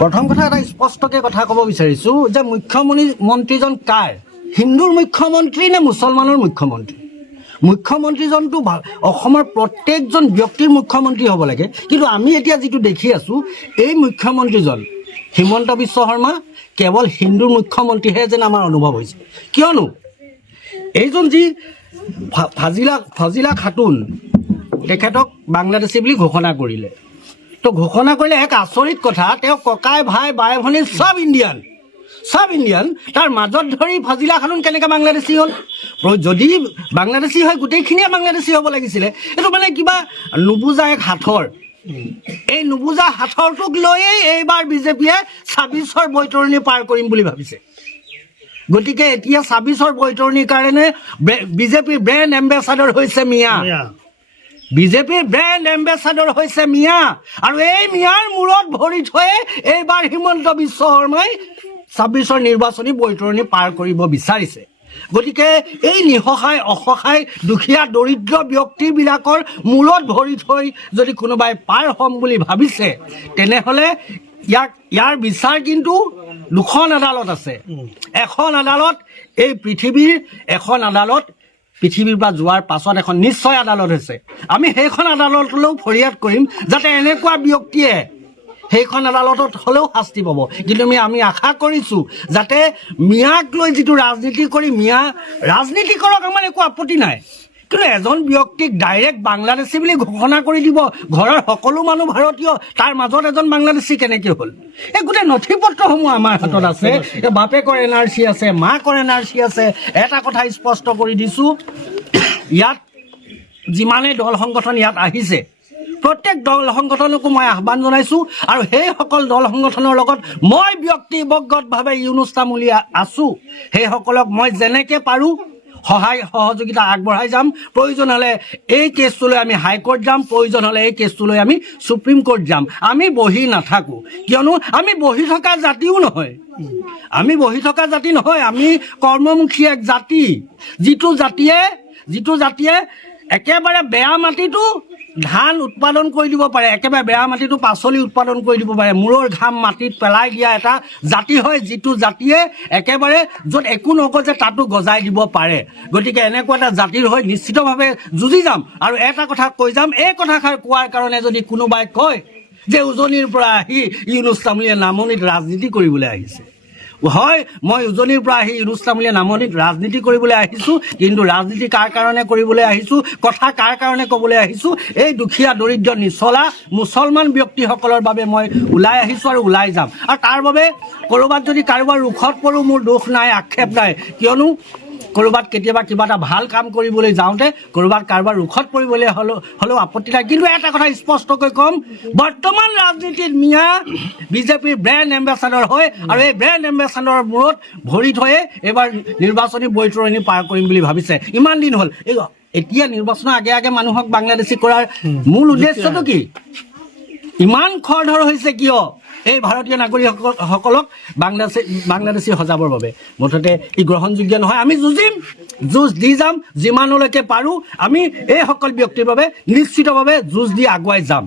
প্ৰথম কথা এটা স্পষ্টকৈ কথা ক'ব বিচাৰিছোঁ যে মুখ্যমন্ত্ৰীজন কাৰ, হিন্দুৰ মুখ্যমন্ত্ৰী নে মুছলমানৰ মুখ্যমন্ত্ৰী? মুখ্যমন্ত্ৰীজনটো অসমৰ প্ৰত্যেকজন ব্যক্তিৰ মুখ্যমন্ত্ৰী হ'ব লাগে, কিন্তু আমি এতিয়া যিটো দেখি আছোঁ এই মুখ্যমন্ত্ৰীজন হিমন্ত বিশ্ব শৰ্মা কেৱল হিন্দুৰ মুখ্যমন্ত্ৰীহে যেন আমাৰ অনুভৱ হৈছে। কিয়নো এইজন যি ফজিলা খাতুন তেখেতক বাংলাদেশী বুলি ঘোষণা কৰিলে, তো ঘোষণা কৰিলে এক আচৰিত কথা, তেওঁ ককাই ভাই বাই ভনী চব ইণ্ডিয়ান, তাৰ মাজত ধৰি ফজিলা খাতুন কেনেকৈ বাংলাদেশী হ'ল? যদি বাংলাদেশী হয় গোটেইখিনিয়ে বাংলাদেশী হ'ব লাগিছিলে। এইটো মানে কিবা নুবুজা এক সাঁথৰ। এই নুবুজা সাঁথৰটোক লৈয়ে এইবাৰ বিজেপিয়ে ২৬ৰ বৈতৰণি পাৰ কৰিম বুলি ভাবিছে। গতিকে এতিয়া ২৬ৰ বৈতৰণিৰ কাৰণে বিজেপিৰ ব্ৰেণ্ড এম্বেচাডৰ হৈছে মিয়া, বিজেপিৰ ব্ৰেণ্ড এম্বেচাডৰ হৈছে মিয়া, আৰু এই মিয়াৰ মূৰত ভৰি থৈয়ে এইবাৰ হিমন্ত বিশ্ব শৰ্মাই ২৬ৰ নিৰ্বাচনী বৈতৰণি পাৰ কৰিব বিচাৰিছে। গতিকে এই নিঃসহায় অসহায় দুখীয়া দৰিদ্ৰ ব্যক্তিবিলাকৰ মূৰত ভৰি থৈ যদি কোনোবাই পাৰ হ'ম বুলি ভাবিছে, তেনেহ'লে ইয়াৰ বিচাৰ কিন্তু দুখন আদালত আছে। এখন আদালত এই এখন আদালত পৃথিৱীৰ পৰা যোৱাৰ পাছত এখন নিশ্চয় আদালত আছে। আমি সেইখন আদালতলৈও ফৰিয়াদ কৰিম যাতে এনেকুৱা ব্যক্তিয়ে সেইখন আদালতত হ'লেও শাস্তি পাব। কিন্তু আমি আশা কৰিছোঁ যাতে মিয়াক লৈ যিটো ৰাজনীতি কৰি ৰাজনীতি কৰক, আমাৰ একো আপত্তি নাই, কিন্তু এজন ব্যক্তিক ডাইৰেক্ট বাংলাদেশী বুলি ঘোষণা কৰি দিব, ঘৰৰ সকলো মানুহ ভাৰতীয়, তাৰ মাজত এজন বাংলাদেশী কেনেকৈ হ'ল? এই গোটেই নথি পত্ৰসমূহ আমাৰ হাতত আছে, বাপেকৰ NRC আছে, মাকৰ NRC আছে। এটা কথা স্পষ্ট কৰি দিছোঁ, ইয়াত যিমানেই দল সংগঠন ইয়াত আহিছে, প্ৰত্যেক দল সংগঠনকো মই আহ্বান জনাইছোঁ, আৰু সেইসকল দল সংগঠনৰ লগত মই ব্যক্তিগতভাৱে ইউনুছ তামুলী আছোঁ। সেইসকলক মই যেনেকৈ পাৰোঁ সহায় সহযোগিতা আগবঢ়াই যাম। প্ৰয়োজন হ'লে এই কেছটোলৈ আমি হাইকোৰ্ট যাম, প্ৰয়োজন হ'লে এই কেছটোলৈ আমি সুপ্ৰিম কোৰ্ট যাম। আমি বহি নাথাকোঁ, কিয়নো আমি বহি থকা জাতিও নহয়, আমি কৰ্মমুখী এক জাতি, যিটো জাতিয়ে একেবাৰে বেয়া মাটিটো ধান উৎপাদন কৰি দিব পাৰে, একেবাৰে বেয়া মাটিটো পাচলি উৎপাদন কৰি দিব পাৰে। মূৰৰ ঘাম মাটিত পেলাই দিয়া এটা জাতি হয়, যিটো জাতিয়ে একেবাৰে য'ত একো নগজে তাতো গজাই দিব পাৰে। গতিকে এনেকুৱা এটা জাতিৰ হৈ নিশ্চিতভাৱে যুঁজি যাম। আৰু এটা কথা কৈ যাম, এই কথাষাৰ কোৱাৰ কাৰণে যদি কোনোবাই কয় যে উজনিৰ পৰা আহি ইউনুছ তামুলীয়ে নামনিত ৰাজনীতি কৰিবলৈ আহিছে, হয়, মই উজনিৰ পৰা আহি ইউনুছ তামুলীয়ে নামনিত ৰাজনীতি কৰিবলৈ আহিছোঁ, কিন্তু ৰাজনীতি কাৰ কাৰণে কৰিবলৈ আহিছোঁ, কথা কাৰ কাৰণে ক'বলৈ আহিছোঁ, এই দুখীয়া দৰিদ্ৰ নিচলা মুছলমান ব্যক্তিসকলৰ বাবে মই ওলাই আহিছোঁ আৰু ওলাই যাম। আৰু তাৰ বাবে ক'ৰবাত যদি কাৰোবাৰ ৰোষত পৰোঁ, মোৰ দোষ নাই, আক্ষেপ নাই, কিয়নো ক'ৰবাত কেতিয়াবা কিবা এটা ভাল কাম কৰিবলৈ যাওঁতে ক'ৰবাত কাৰোবাৰ ৰোষত পৰিবলৈ হ'লেও আপত্তি নাই। কিন্তু এটা কথা স্পষ্টকৈ ক'ম, বৰ্তমান ৰাজনীতিত মিয়া বিজেপিৰ ব্ৰেণ্ড এম্বেচাডৰ হয়, আৰু এই ব্ৰেণ্ড এম্বেচাডৰৰ মূৰত ভৰি থৈয়ে এইবাৰ নিৰ্বাচনী বৈতৰণি পাৰ কৰিম বুলি ভাবিছে। ইমান দিন হ'ল, এতিয়া নিৰ্বাচনৰ আগে মানুহক বাংলাদেশী কৰাৰ মূল উদ্দেশ্যটো কি? ইমান খৰধৰ হৈছে কিয়? এই ভাৰতীয় নাগৰিকসকলক বাংলাদেশী সজাবৰ বাবে। মুঠতে ই গ্ৰহণযোগ্য নহয়। আমি যুঁজ দি যাম, যিমানলৈকে পাৰোঁ আমি এইসকল ব্যক্তিৰ বাবে নিশ্চিতভাৱে যুঁজ দি আগুৱাই যাম।